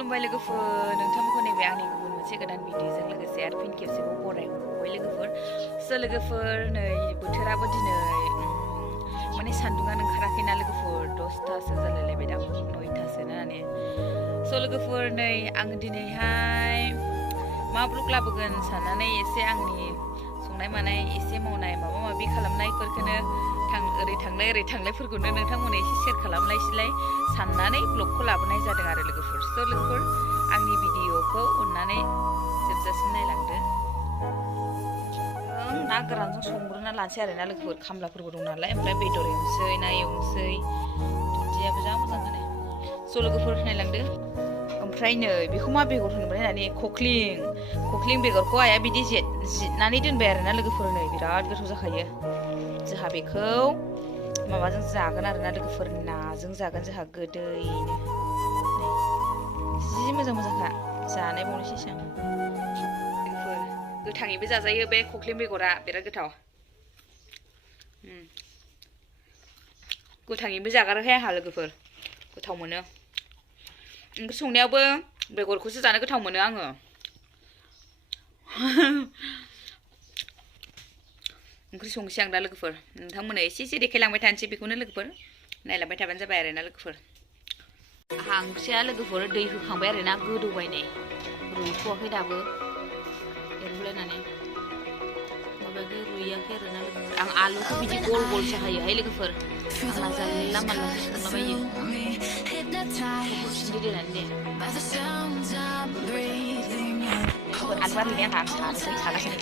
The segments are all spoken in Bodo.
खुलुमबाय लोगोफोर नोंथांमोनखौ नैबे आंनि गुबुन मोनसे गोदान भिडिअजों लोगोसे आरो फिन खेबसेबाव बरायबावबाय लोगोफोर लोगोफोर नै बोथोराबो दिनै माने सान्दुङानो ओंखाराखैना लोगोफोर 10थासो जालायलायबाय दा 9थासो नाने लोगोफोर नै आं दिनैहाय मा ब्लग लाबोगोन साननानै एसे आंनि संनाय मानाय एसे मावनाय माबा माबि खालामनायफोरखौनो ओरै थांनायफोरखौनो नोंथांमोननो एसे शेयार खालामलायसिलाय साननानै ब्लगखौ लाबोनाय जादों आरो लोगोफोर आंनि भिडिअखौ अननानै जोबजासिम नायलांदो ना गोरानजों संग्रोना लानोसै आरोना लोगोफोर खामलाफोरबो दं नालाय ओमफ्राय बेदर एवनोसै ना एवनोसै दुन्दियाबो जा मोजां होनाय लोगोफोर नायलांदो ओमफ्राय नै बेखौ मा बेगर होनबाय होननानै खख्लिं बेगरखौ आइया बिदि जिरनानै दोनबाय आरोना लोगोफोर नै बिराद गोथाव जाखायो जोंहा बेखौ माबाजों जागोन आरोना लोगोफोर नाजों जागोन जोंहा गोदैनो जि मोजांखा जानाय बावनोसै सिगां लोगोफोर गोथाङैबो जाजायो बे खख्लिं बेगरा बिराद गोथाव गोथाङैबो जागारोहाय आंहा लोगोफोर गोथाव मोनो ओंख्रि संनायावबो बेगरखौसो जानो गोथाव मोनो आङो ओंख्रि संसै आं दा लोगोफोर नोंथांमोननो एसे देखायलांबाय थानोसै बेखौनो लोगोफोर नायलांबाय थाबानो जाबाय आरोना लोगोफोर आंहा ओंख्रिया लोगोफोर दै होखांबाय आरोना गोदौबाय नै रुइथ'वाखै दाबो एरगुलायनानै माबायाखै रुइयाखै आरोना लोगोफोर आं आलुखौ बिदि गल गलसो हायोहाय लोगोफोर आंना जानला मानलासो संलाबायो सिन्दै देनानै आलुआ रुइनाय आंहा सानोसै सागासिनो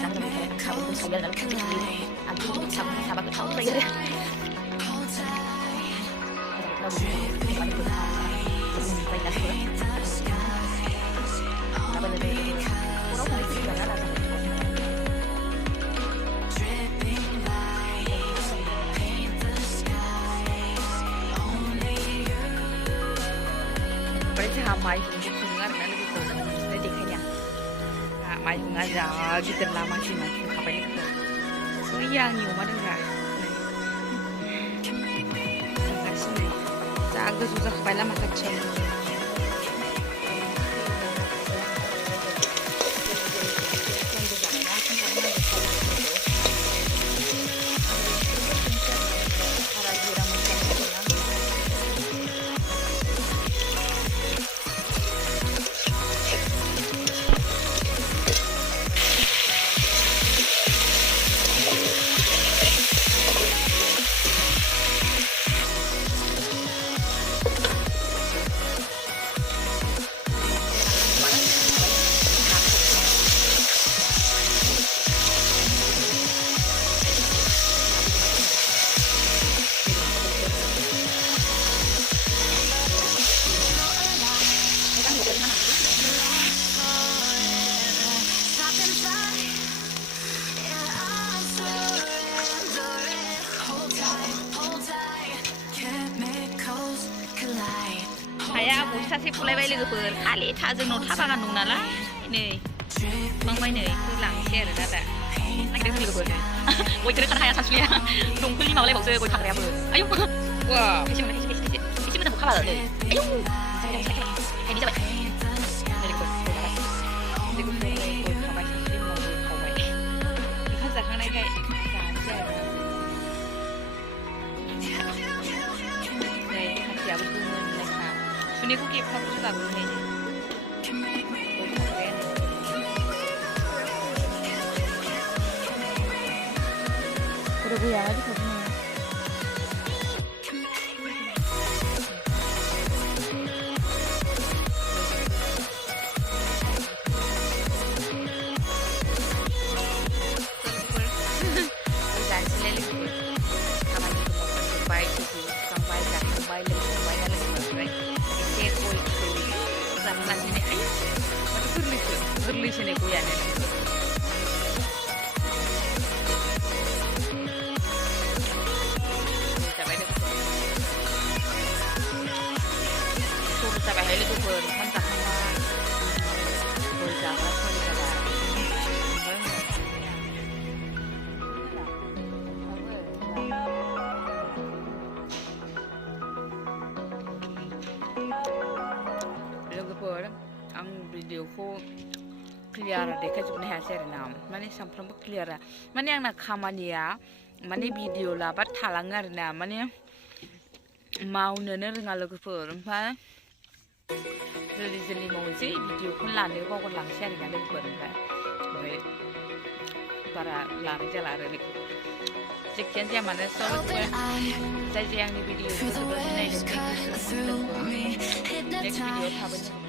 जा मोजां मोनखाबाय साबो सायो आरोना आलु साबा गोथाव जायो ओमफ्राय जोंहा माइहुंबो खुङो आरोना लोगोफोर नोंसोरनो देखायनो माइहुङा जा गिदिर लामासिम खुंखाबाय लोगोफोर ओइ आंनि अमा दोनग्रा थांगासिनो जा गोजौ जाखाबाय लामा खाथियावनो हाया बस्थासे फुलायबाय लोगोफोर खालि जोंनाव था बागान दं नालाय नै फुखांबाय नै लांसै आरोना दा नागिरदों लोगोफोर गयखौनो खानो हाया सानसुलिया दंखलनि माबालायबावसो गय खाग्रायाबो आयौ वा एसे मोजांखौ खाला नै आयौ थाइनै जाबाय लोगोफोर गय खाबाय सानसुलि उनाव गय खावबाय ओंखाम जाखांनायखाय जानोसै आरो नै हाथियाबो गोमोनलायखा सुनैखौ खेबथामसो लाबोनाय गैया गोरलैसो नै गयानो जाबाय लोगोफोर जाबायहाय लोगोफोर ओंखाम जाखांबाय गय जाग्रा सरि जाबाय आं भिडिअखौ क्लियार देखायजोबनो हायासै आरोना माने सानफ्रामबो क्लियारा माने आंना खामानिया माने भिडिअ लाबा थालाङो आरोना माने मावनोनो रोङा लोगोफोर ओमफ्राय जल्दि मावनोसै भिडिअखौनो लानो बावगारलांसै आरोना लोगोफोर ओमफ्राय बारा लानाय जाला आरो जेखियानो जाया मानो जाय आंनि भिडिअखौ जोबोद नायदों नेक्स्ट भिडिअआव थाबैनो